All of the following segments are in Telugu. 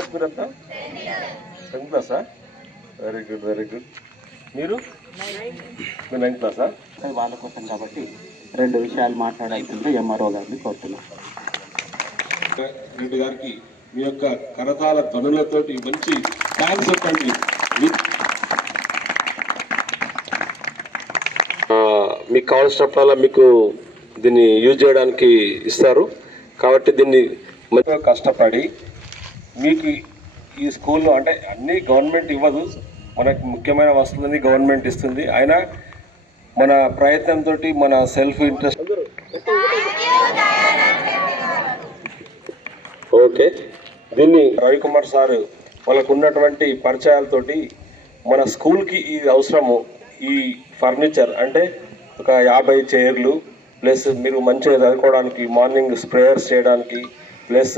మీరంతా 10th క్లాసా? Very good very good. మీరు మీరు 9th క్లాసా? వాళ్ళ కోసం కాబట్టి రెండు విషయాలు మాట్లాడాల్సిందే ఎంఆర్ఓ గారిని కోరుతున్నాం. రెడ్డి గారికి మీ యొక్క కరతాల ధ్వనులతోటి మంచి థ్యాంక్స్ చెప్పండి. మీకు కావాల్సినప్పుడల్లా మీకు దీన్ని యూజ్ చేయడానికి ఇస్తారు కాబట్టి దీన్ని మంచిగా కష్టపడి మీకు ఈ స్కూల్లో అంటే అన్నీ గవర్నమెంట్ ఇవ్వదు, మనకు ముఖ్యమైన వస్తువులన్నీ గవర్నమెంట్ ఇస్తుంది. అయినా మన ప్రయత్నంతో మన సెల్ఫ్ ఇంట్రెస్ట్ ఓకే దీన్ని రవికుమార్ సార్ వాళ్ళకు ఉన్నటువంటి పరిచయాలతోటి మన స్కూల్కి ఇది అవసరము. ఈ ఫర్నిచర్ అంటే ఒక 50 చైర్లు ప్లస్ మీరు మంచిగా చదువుకోవడానికి మార్నింగ్ ప్రేయర్స్ చేయడానికి ప్లస్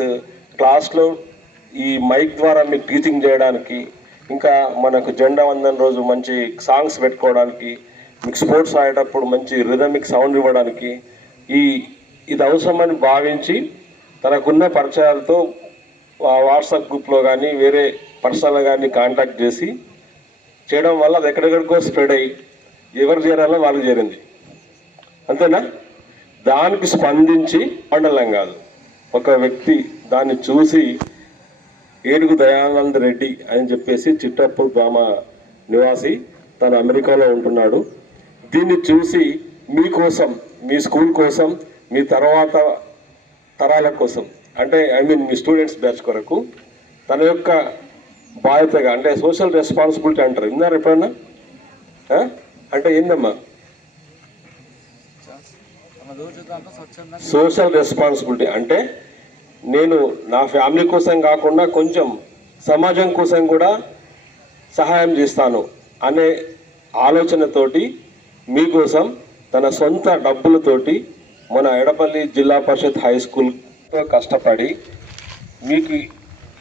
క్లాస్లో ఈ మైక్ ద్వారా మీకు టీచింగ్ చేయడానికి ఇంకా మనకు జెండా వందన రోజు మంచి సాంగ్స్ పెట్టుకోవడానికి మీకు స్పోర్ట్స్ ఆడేటప్పుడు మంచి రిథమిక్ సౌండ్ ఇవ్వడానికి ఇది అవసరమని భావించి తనకున్న పరిచయాలతో వాట్సాప్ గ్రూప్లో కానీ వేరే పర్సనల్ కానీ కాంటాక్ట్ చేసి చేయడం వల్ల అది ఎక్కడెక్కడికో స్ప్రెడ్ అయ్యి ఎవరు చేరాలో వాళ్ళకి చేరింది. అంతేనా? దానికి స్పందించి మండలం కాదు ఒక వ్యక్తి దాన్ని చూసి ఏడుగు దయానంద రెడ్డి అని చెప్పేసి చిట్టప్పూర్ గ్రామ నివాసి, తను అమెరికాలో ఉంటున్నాడు. దీన్ని చూసి మీకోసం మీ స్కూల్ కోసం మీ తర్వాత తరాల కోసం అంటే మీ స్టూడెంట్స్ బ్యాచ్ కొరకు తన యొక్క బాధ్యతగా అంటే సోషల్ రెస్పాన్సిబిలిటీ అంటారు. విన్నారు ఎప్పుడన్నా? అంటే ఏందమ్మా సోషల్ రెస్పాన్సిబిలిటీ అంటే నేను నా ఫ్యామిలీ కోసం కాకుండా కొంచెం సమాజం కోసం కూడా సహాయం చేస్తాను అనే ఆలోచనతోటి మీకోసం తన సొంత డబ్బులతోటి మన ఎడపల్లి జిల్లా పరిషత్ హై స్కూల్తో కష్టపడి మీకు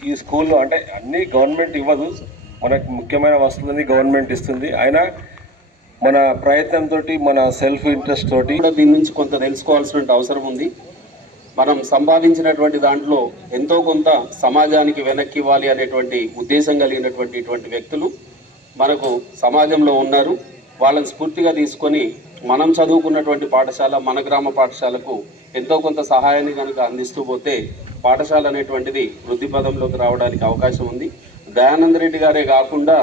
ఈ స్కూల్లో అంటే అన్నీ గవర్నమెంట్ ఇవ్వదు, మనకు ముఖ్యమైన వస్తువులన్నీ గవర్నమెంట్ ఇస్తుంది. అయినా మన ప్రయత్నంతో మన సెల్ఫ్ ఇంట్రెస్ట్ తోటి దీని నుంచి కొంత తెలుసుకోవాల్సిన అవసరం ఉంది. మనం సంపాదించినటువంటి దాంట్లో ఎంతో కొంత సమాజానికి వెనక్కి ఇవ్వాలి అనేటువంటి ఉద్దేశం కలిగినటువంటి వ్యక్తులు మనకు సమాజంలో ఉన్నారు. వాళ్ళని స్ఫూర్తిగా తీసుకొని మనం చదువుకున్నటువంటి పాఠశాల మన గ్రామ పాఠశాలకు ఎంతో కొంత సహాయాన్ని కనుక అందిస్తూ పోతే పాఠశాల అనేటువంటిది వృద్ధి పదంలోకి రావడానికి అవకాశం ఉంది. దయానంద రెడ్డి గారే కాకుండా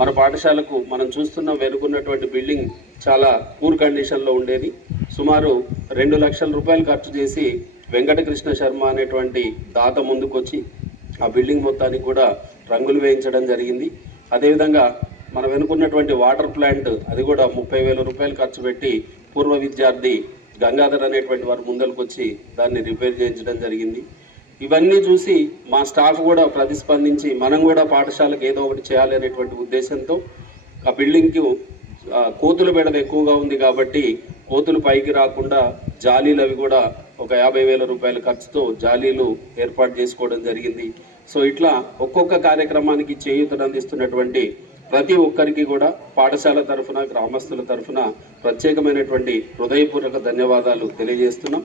మన పాఠశాలకు మనం చూస్తున్న వెనుకున్నటువంటి బిల్డింగ్ చాలా పూర్ కండిషన్లో ఉండేది. సుమారు 2 లక్షల రూపాయలు ఖర్చు చేసి వెంకటకృష్ణ శర్మ అనేటువంటి దాత ముందుకొచ్చి ఆ బిల్డింగ్ మొత్తానికి కూడా రంగులు వేయించడం జరిగింది. అదేవిధంగా మన వెనుకున్నటువంటి వాటర్ ప్లాంట్ అది కూడా 30,000 రూపాయలు ఖర్చు పెట్టి పూర్వ విద్యార్థి గంగాధర్ అనేటువంటి వారు ముందరకు దాన్ని రిపేర్ చేయించడం జరిగింది. ఇవన్నీ చూసి మా స్టాఫ్ కూడా ప్రతిస్పందించి మనం కూడా పాఠశాలకు ఏదో ఒకటి చేయాలి అనేటువంటి ఉద్దేశంతో ఆ బిల్డింగ్కి కోతుల బెడద ఎక్కువగా ఉంది కాబట్టి కోతులు పైకి రాకుండా జాలీలు అవి కూడా ఒక 50,000 రూపాయల ఖర్చుతో జాలీలు ఏర్పాటు చేసుకోవడం జరిగింది. సో ఇట్లా ఒక్కొక్క కార్యక్రమానికి చేయూతను అందిస్తున్నటువంటి ప్రతి ఒక్కరికి కూడా పాఠశాల తరఫున గ్రామస్తుల తరఫున ప్రత్యేకమైనటువంటి హృదయపూర్వక ధన్యవాదాలు తెలియజేస్తున్నాం.